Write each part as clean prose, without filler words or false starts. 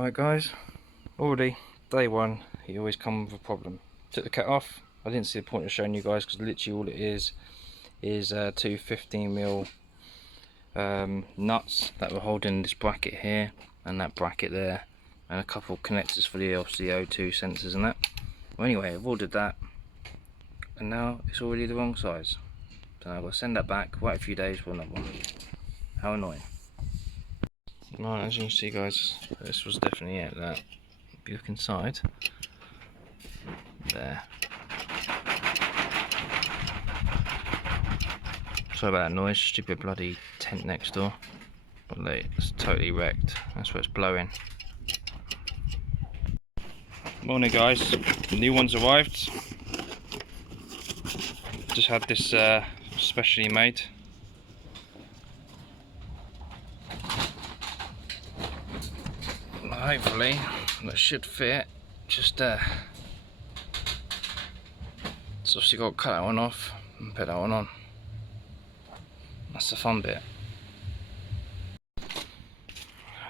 Alright guys, already day one he always comes with a problem. Took the cat off. I didn't see the point of showing you guys because literally all it is two 15mm nuts that were holding this bracket here and that bracket there, and a couple of connectors for the CO2 sensors and that. Well, anyway, I've ordered that and now it's already the wrong size, so I've got to send that back, wait a few days for another one. How annoying. Right, as you can see guys, this was definitely it. That, if you look inside there, sorry about that noise, stupid bloody tent next door, but look, it's totally wrecked. That's where it's blowing. Morning guys, the new one's arrived. Just had this specially made. Hopefully that should fit. Just it's obviously got to cut that one off and put that one on. That's the fun bit.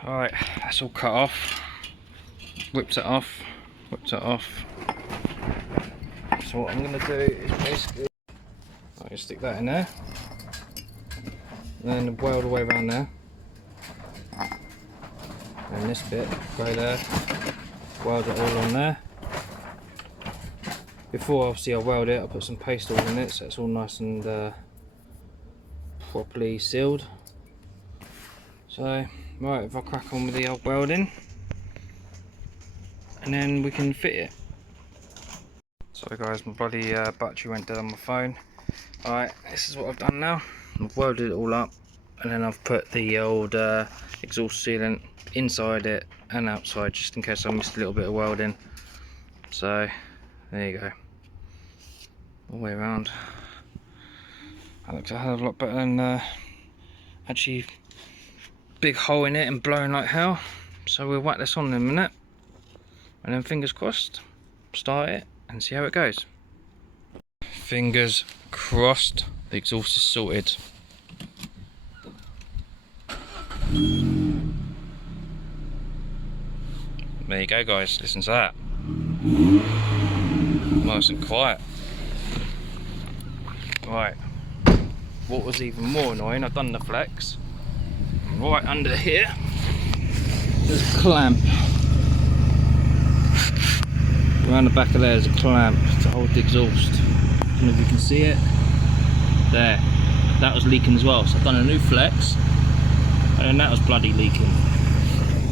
Alright, that's all cut off. Whipped it off. So what I'm going to do is basically I'm going to stick that in there, and then weld the way around there, and this bit go there, weld it all on there. Before obviously I weld it, I put some paste all in it so it's all nice and properly sealed. So right, if I crack on with the old welding and then we can fit it. Sorry guys, my bloody battery went dead on my phone. Alright, this is what I've done now. I've welded it all up and then I've put the old exhaust sealant inside it and outside just in case I missed a little bit of welding. So there you go, all the way around. That looks a hell of a lot better than actually big hole in it and blowing like hell. So we'll whack this on in a minute and then fingers crossed, start it and see how it goes. Fingers crossed the exhaust is sorted. There you go guys, listen to that. Nice and quiet. Right, what was even more annoying, I've done the flex. Right under here, there's a clamp. Around the back of there is a clamp to hold the exhaust. I don't know if you can see it. There, that was leaking as well. So I've done a new flex, and then that was bloody leaking.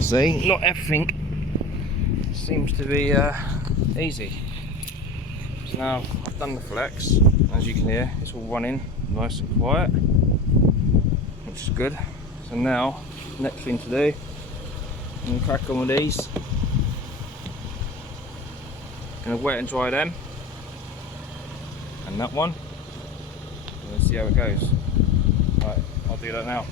See, not everything seems to be easy. So now I've done the flex, as you can hear, it's all running nice and quiet, which is good. So now, next thing to do, I'm going to crack on with these. Going to wet and dry them, and that one, and let's see how it goes. Right, I'll do that now.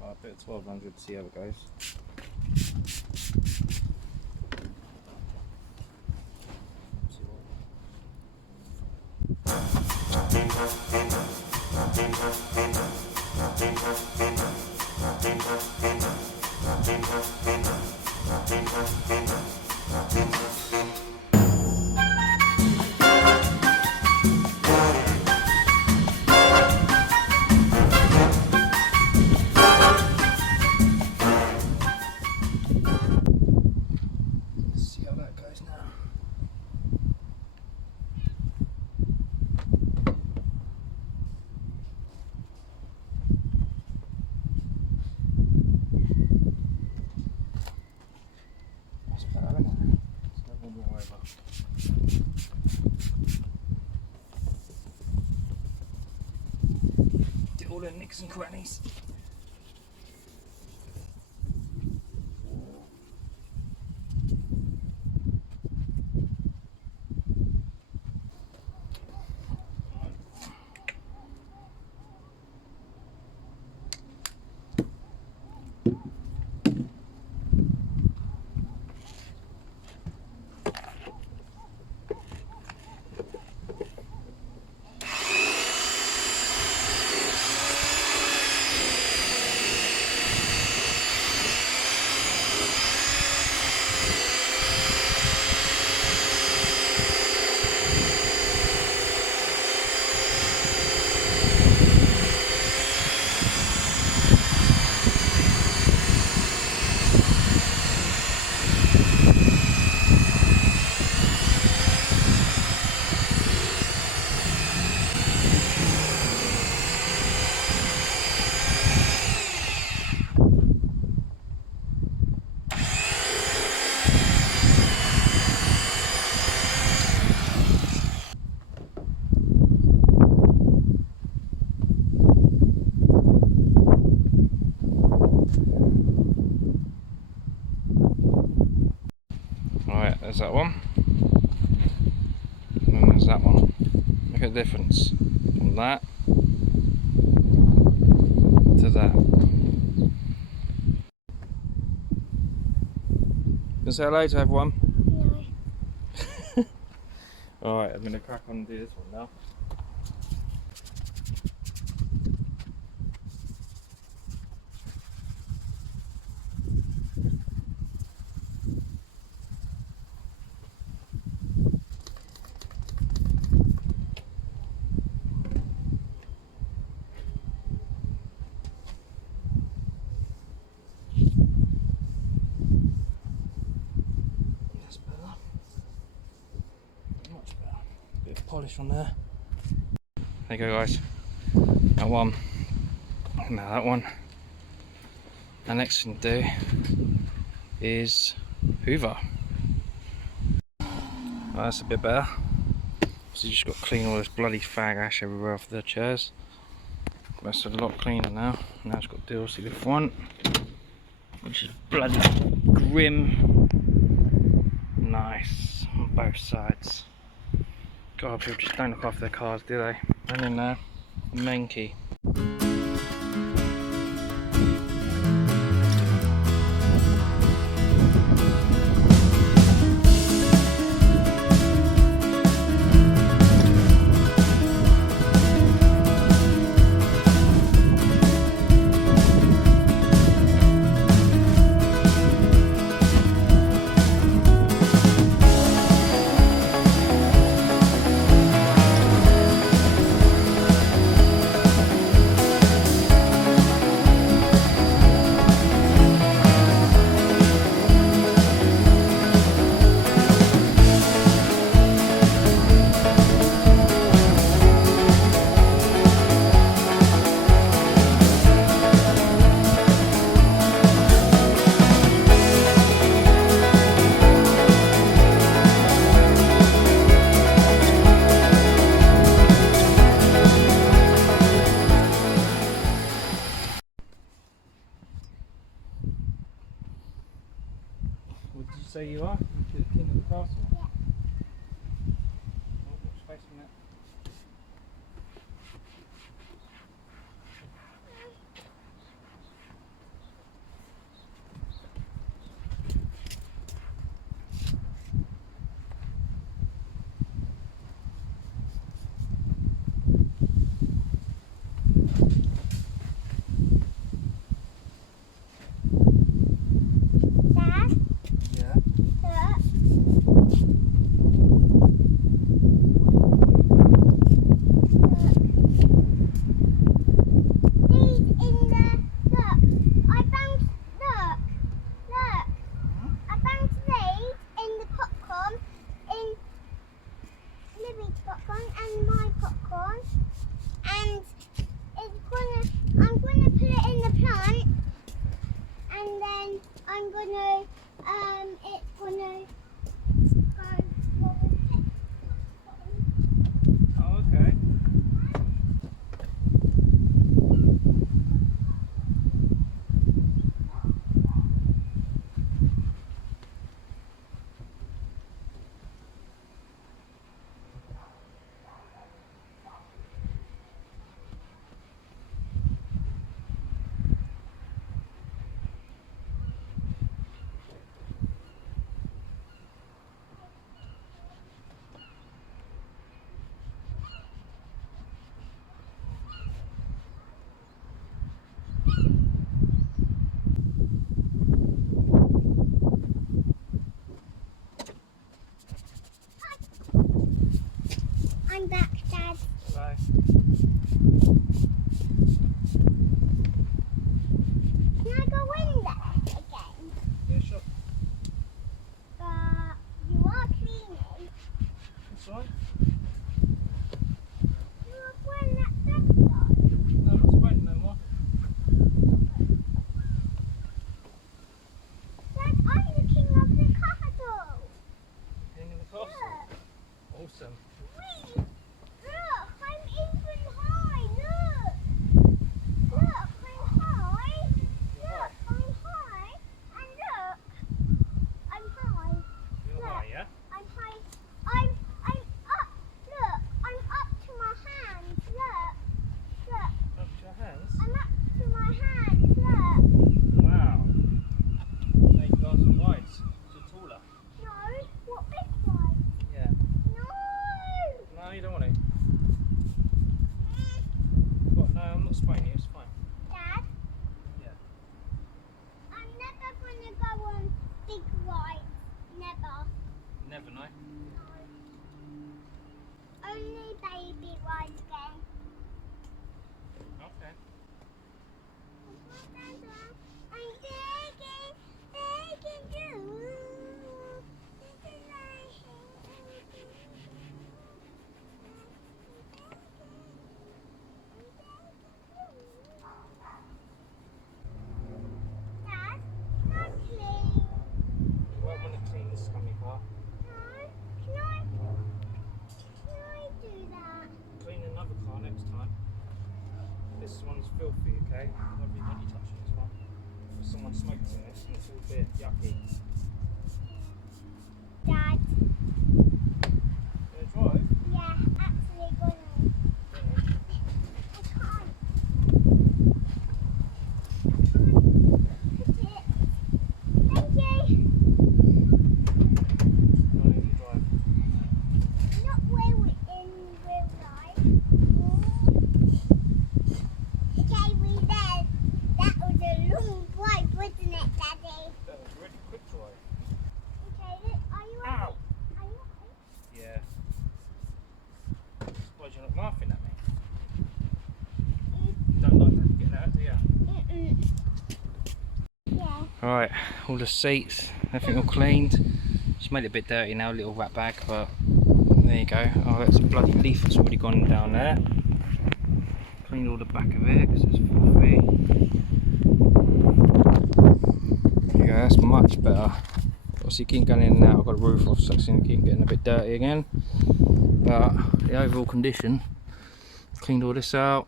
Right, a bit of 1200 to see how it goes. See how that goes now. That's better, isn't it? It's never more over. Get all the nicks and crannies. There's that one. And then there's that one. Look at the difference from that to that. Can you say hello to everyone? No. Alright, I'm going to crack on and do this one now. Bit of polish on there. There you go, guys. That one. Now that one. The next thing to do is hoover. Well, that's a bit better. So you just got to clean all this bloody fag ash everywhere off the chairs. That's a lot cleaner now. Now it's got to do also the front, which is bloody grim. Nice on both sides. God, people just don't look after their cars, do they? And then main key. What did you say you are? You're the king of the castle? Yeah. Oh, what's facing that? I'm back, Dad. Bye. Can I go in there again? Yeah, sure. You are cleaning. That's right. You are wearing that vest on. No, I'm not spraying no more. Dad, I'm the king of the castle. King of the castle? Look. Awesome. Wait. Look, I'm even high. Look. Look, I'm high. Look, I'm high. And look, I'm high. You're Look. high, yeah? Never. Never, no? Only baby ones again. Okay. I'm begging you. Dad, not clean. You won't want to clean this scummy car. No, can I do that? Clean another car next time. This one's filthy, okay? Nobody want you touching this one. If someone smokes in this and it's all a bit yucky. Dad. Gonna drive? Yeah, actually gonna. I can't. Put it. Thank you. No, you drive. Not real in real life. Okay, we there. That was a long drive, wasn't it, Daddy? That was a really quick drive. Okay, are you ready? Ow! Are you ready? Yeah. Suppose you're not laughing at me. You don't like that getting out, do you? Yeah. Alright, all the seats, everything all cleaned. Just made it a bit dirty now, a little rat bag, but there you go. Oh, that's a bloody leaf that's already gone down there. Cleaned all the back of it because it's filthy. There you go, that's much better. Obviously, keep going in and out. I've got a roof off, so it's going to keep getting a bit dirty again. But the overall condition, cleaned all this out.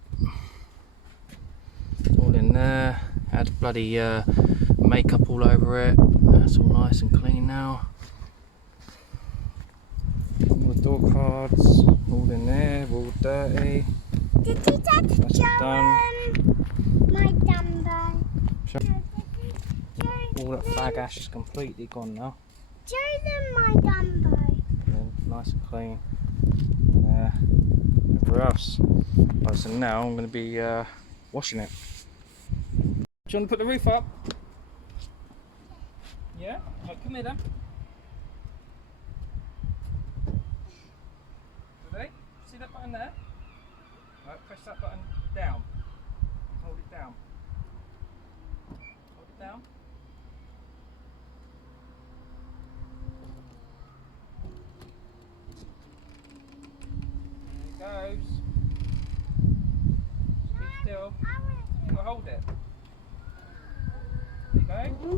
All in there. Had bloody makeup all over it. That's all nice and clean now. All the door cards, all in there, all dirty. Did you touch That's done. my Dumbo? Sure. No, All that flag ash is completely gone now. show them my Dumbo. Yeah, nice and clean. There. Everywhere else. Right, so now I'm going to be washing it. Do you want to put the roof up? Yeah? Right, come here then. Ready? See that button there? Right, press that button down. Hold it down. Hold it down. There it goes. Keep still. You gotta hold it. There you go.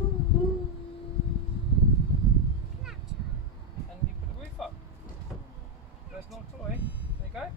And you put the roof up. That's not a toy. There you go.